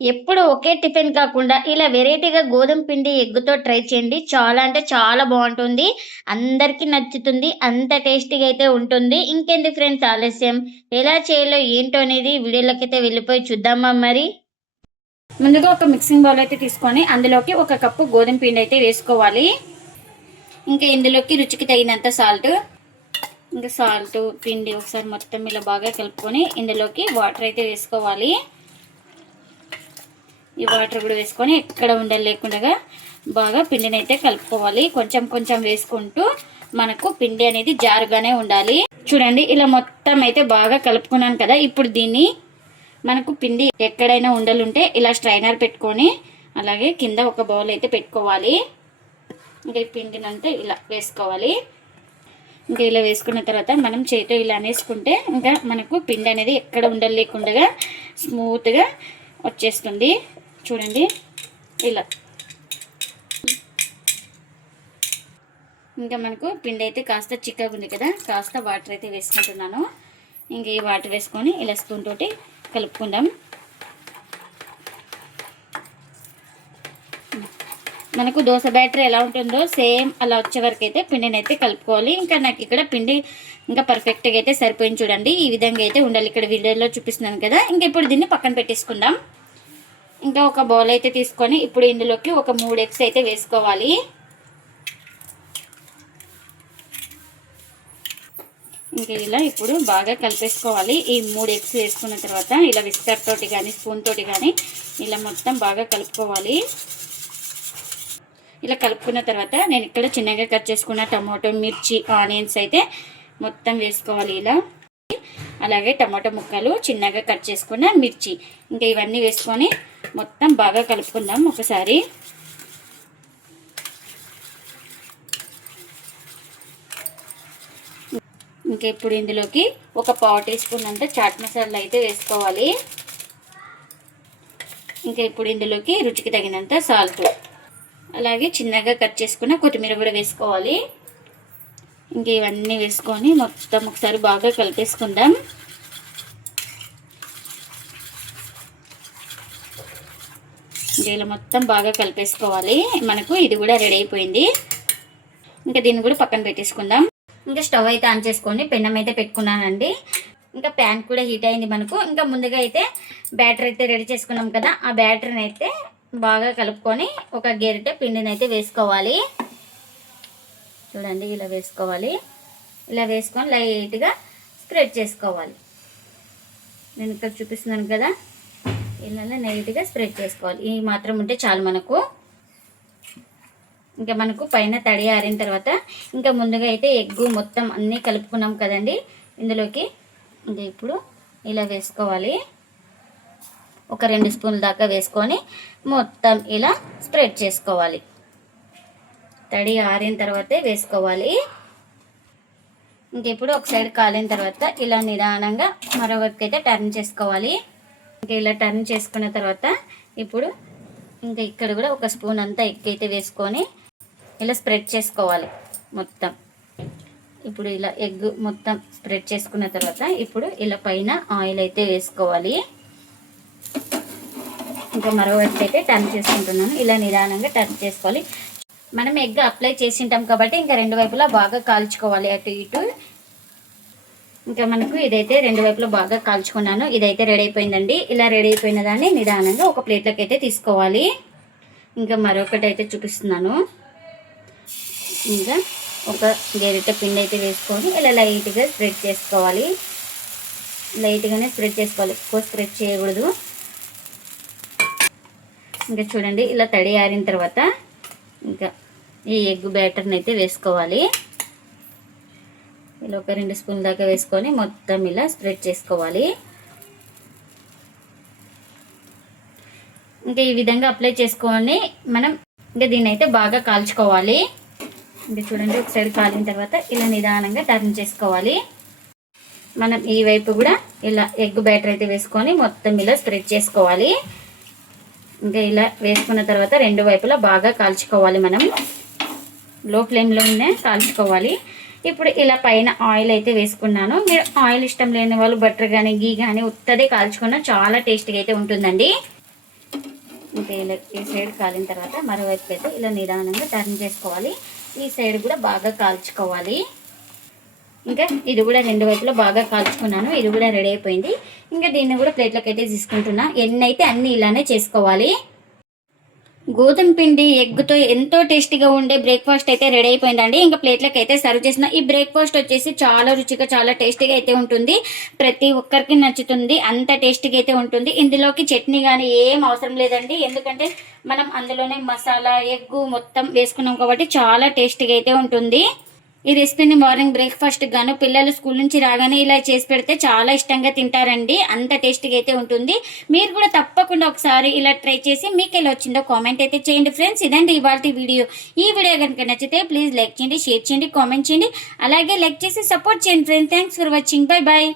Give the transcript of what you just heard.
ఎప్పుడు ఒకే టిఫిన్ కాకుండా ఇలా వెరైటీగా గోధుమ పిండి ఎగ్గుతో ట్రై చేయండి. చాలా అంటే చాలా బావుంటుంది. అందరికీ నచ్చుతుంది. అంత టేస్టీగా అయితే ఉంటుంది. ఇంకెందుకు ఫ్రెండ్స్ ఆలస్యం? ఎలా చేయాలో ఏంటో అనేది వీడియోలోకైతే వెళ్ళిపోయి చూద్దామా మరి? ముందుగా ఒక మిక్సింగ్ బౌల్ అయితే తీసుకొని అందులోకి ఒక కప్పు గోధుమ పిండి అయితే వేసుకోవాలి. ఇంకా ఇందులోకి రుచికి తగినంత సాల్ట్, ఇంకా సాల్ట్ పిండి ఒకసారి మొత్తం ఇలా బాగా కలుపుకొని ఇందులోకి వాటర్ అయితే వేసుకోవాలి. ఈ వాటర్ కూడా వేసుకొని ఎక్కడ ఉండలు లేకుండా బాగా పిండిని అయితే కలుపుకోవాలి. కొంచెం కొంచెం వేసుకుంటూ మనకు పిండి అనేది జారుగానే ఉండాలి. చూడండి ఇలా మొత్తం అయితే బాగా కలుపుకున్నాను కదా. ఇప్పుడు దీన్ని మనకు పిండి ఎక్కడైనా ఉండలుంటే ఇలా స్ట్రైనర్ పెట్టుకొని అలాగే కింద ఒక బౌల్ అయితే పెట్టుకోవాలి. ఇంకా ఈ పిండిని అంతా ఇలా వేసుకోవాలి. ఇంకా ఇలా వేసుకున్న తర్వాత మనం చేతితో ఇలా అనేసుకుంటే ఇంకా మనకు పిండి అనేది ఎక్కడ ఉండలు లేకుండా స్మూత్గా వచ్చేస్తుంది. చూడండి ఇలా ఇంకా మనకు పిండి అయితే కాస్త చిక్కగా ఉంది కదా, కాస్త వాటర్ అయితే వేసుకుంటున్నాను. ఇంకా ఈ వాటర్ వేసుకొని ఇలా స్పూన్ తోటి కలుపుకుందాం. మనకు దోశ బ్యాటర్ ఎలా ఉంటుందో సేమ్ అలా వచ్చే వరకు అయితే పిండిని అయితే కలుపుకోవాలి. ఇంకా నాకు ఇక్కడ పిండి ఇంకా పర్ఫెక్ట్గా అయితే సరిపోయింది. చూడండి ఈ విధంగా అయితే ఉండాలి. ఇక్కడ వీడియోలో చూపిస్తున్నాను కదా. ఇంకా ఇప్పుడు దీన్ని పక్కన పెట్టేసుకుందాం. ఇంకా ఒక బౌల్ అయితే తీసుకొని ఇప్పుడు ఇందులోకి ఒక 3 ఎగ్స్ అయితే వేసుకోవాలి. ఇంకా ఇలా ఇప్పుడు బాగా కలిపేసుకోవాలి. ఈ 3 ఎగ్స్ వేసుకున్న తర్వాత ఇలా విస్కర్ తోటి కానీ స్పూన్ తోటి కానీ ఇలా మొత్తం బాగా కలుపుకోవాలి. ఇలా కలుపుకున్న తర్వాత నేను ఇక్కడ చిన్నగా కట్ చేసుకున్న టమాటో, మిర్చి, ఆనియన్స్ అయితే మొత్తం వేసుకోవాలి ఇలా. అలాగే టమాటో ముక్కలు, చిన్నగా కట్ చేసుకున్న మిర్చి, ఇంకా ఇవన్నీ వేసుకొని మొత్తం బాగా కలుపుకుందాం ఒకసారి. ఇంకా ఇప్పుడు ఇందులోకి ఒక 1/2 టీ స్పూన్ అంత చాట్ మసాలా అయితే వేసుకోవాలి. ఇంకా ఇప్పుడు ఇందులోకి రుచికి తగినంత సాల్ట్, అలాగే చిన్నగా కట్ చేసుకున్న కొత్తిమీర కూడా వేసుకోవాలి. ఇంకా ఇవన్నీ వేసుకొని మొత్తం ఒకసారి బాగా కలిపేసుకుందాం. ఇలా మొత్తం బాగా కలిపేసుకోవాలి. మనకు ఇది కూడా రెడీ అయిపోయింది. ఇంకా దీన్ని కూడా పక్కన పెట్టేసుకుందాం. ఇంకా స్టవ్ అయితే ఆన్ చేసుకొని పెన్నం అయితే పెట్టుకున్నానండి. ఇంకా ప్యాన్ కూడా హీట్ అయింది మనకు. ఇంకా ముందుగా అయితే బ్యాటర్ అయితే రెడీ చేసుకున్నాం కదా, ఆ బ్యాటర్ని అయితే బాగా కలుపుకొని ఒక గెరిటె పిండిని అయితే వేసుకోవాలి. చూడండి ఇలా వేసుకోవాలి. ఇలా వేసుకొని లైట్గా స్ప్రెడ్ చేసుకోవాలి. నేను ఇక్కడ చూపిస్తున్నాను కదా, ఇలా లైట్గా స్ప్రెడ్ చేసుకోవాలి. ఈ మాత్రం ఉంటే చాలు మనకు. ఇంకా మనకు పైన తడి ఆరిన తర్వాత ఇంకా ముందుగా అయితే ఎగ్గు మొత్తం అన్నీ కలుపుకున్నాం కదండి, ఇందులోకి ఇంకా ఇప్పుడు ఇలా వేసుకోవాలి. ఒక 2 స్పూన్ల దాకా వేసుకొని మొత్తం ఇలా స్ప్రెడ్ చేసుకోవాలి. తడి ఆరిన తర్వాతే వేసుకోవాలి. ఇంక ఇప్పుడు ఒక సైడ్ కాలిన తర్వాత ఇలా నిదానంగా మరో వైపుకి అయితే టర్న్ చేసుకోవాలి. ఇంకా ఇలా టర్న్ చేసుకున్న తర్వాత ఇప్పుడు ఇంకా ఇక్కడ కూడా ఒక స్పూన్ అంతా ఎగ్ అయితే వేసుకొని ఇలా స్ప్రెడ్ చేసుకోవాలి మొత్తం. ఇప్పుడు ఇలా ఎగ్ మొత్తం స్ప్రెడ్ చేసుకున్న తర్వాత ఇప్పుడు ఇలా పైన ఆయిల్ అయితే వేసుకోవాలి. ఇంకా మరోవైపు అయితే టర్న్ చేసుకుంటున్నాను. ఇలా నిదానంగా టర్న్ చేసుకోవాలి. మనం ఎగ్ అప్లై చేసి ఉంటాం కాబట్టి ఇంకా 2 వైపులా బాగా కాల్చుకోవాలి, అటు ఇటు. ఇంకా మనకు ఇదైతే 2 వైపులా బాగా కాల్చుకున్నాను. ఇదైతే రెడీ అయిపోయిందండి. ఇలా రెడీ అయిపోయిన దాన్ని నిదానంగా ఒక ప్లేట్లోకి అయితే తీసుకోవాలి. ఇంకా మరొకటి అయితే చూపిస్తున్నాను. ఇంకా ఒక గెరిట పిండి అయితే వేసుకొని ఇలా లైట్గా స్ప్రెడ్ చేసుకోవాలి. లైట్గానే స్ప్రెడ్ చేసుకోవాలి, ఎక్కువ స్ప్రెడ్ చేయకూడదు. ఇంకా చూడండి ఇలా తడి ఆరిన తర్వాత ఇంకా ఈ ఎగ్ బ్యాటర్ని అయితే వేసుకోవాలి. ఇలా ఒక 2 స్పూన్ల దాకా వేసుకొని మొత్తం ఇలా స్ప్రెడ్ చేసుకోవాలి. ఇంకా ఈ విధంగా అప్లై చేసుకొని మనం ఇంకా దీన్ని అయితే బాగా కాల్చుకోవాలి. ఇంకా చూడండి ఒక సైడ్ కాలిన తర్వాత ఇలా నిదానంగా టర్న్ చేసుకోవాలి. మనం ఈ వైపు కూడా ఇలా ఎగ్ బ్యాటర్ అయితే వేసుకొని మొత్తం ఇలా స్ప్రెడ్ చేసుకోవాలి. ఇంకా ఇలా వేసుకున్న తర్వాత 2 వైపులా బాగా కాల్చుకోవాలి. మనం లో ఫ్లేమ్లోనే కాల్చుకోవాలి. ఇప్పుడు ఇలా పైన ఆయిల్ అయితే వేసుకున్నాను. మీరు ఆయిల్ ఇష్టం లేని వాళ్ళు బటర్ కానీ గీ కానీ ఉత్తదే కాల్చుకున్నా చాలా టేస్టీగా అయితే ఉంటుందండి. ఇంకా ఈ సైడ్ కాలిన తర్వాత మరోవైపు అయితే ఇలా నిదానంగా టర్న్ చేసుకోవాలి. ఈ సైడ్ కూడా బాగా కాల్చుకోవాలి. ఇంకా ఇది కూడా 2 వైపులో బాగా కాల్చుకున్నాను. ఇది కూడా రెడీ అయిపోయింది. ఇంకా దీన్ని కూడా ప్లేట్లోకి అయితే తీసుకుంటున్నా. ఎన్ని అయితే అన్నీ ఇలానే చేసుకోవాలి. గోధుమ పిండి ఎగ్తో ఎంతో టేస్టీగా ఉండే బ్రేక్ఫాస్ట్ అయితే రెడీ అయిపోయిందండి. ఇంకా ప్లేట్లకి అయితే సర్వ్ చేసిన. ఈ బ్రేక్ఫాస్ట్ వచ్చేసి చాలా రుచిగా చాలా టేస్టీగా అయితే ఉంటుంది. ప్రతి ఒక్కరికి నచ్చుతుంది. అంత టేస్టీగా అయితే ఉంటుంది. ఇందులోకి చట్నీ కానీ ఏం అవసరం లేదండి. ఎందుకంటే మనం అందులోనే మసాలా ఎగ్గు మొత్తం వేసుకున్నాం కాబట్టి చాలా టేస్టీగా అయితే ఉంటుంది. ఈ రెసిపీని మార్నింగ్ బ్రేక్ఫాస్ట్ గాను పిల్లలు స్కూల్ నుంచి రాగానే ఇలా చేసి పెడితే చాలా ఇష్టంగా తింటారండి. అంత టేస్టీగా అయితే ఉంటుంది. మీరు కూడా తప్పకుండా ఒకసారి ఇలా ట్రై చేసి మీకు ఎలా వచ్చిందో కామెంట్ అయితే చేయండి ఫ్రెండ్స్. ఇదండి ఇవాల్టి వీడియో. ఈ వీడియో కనుక నచ్చితే ప్లీజ్ లైక్ చేయండి, షేర్ చేయండి, కామెంట్ చేయండి. అలాగే లైక్ చేసి సపోర్ట్ చేయండి friends. Thanks for watching. Bye bye.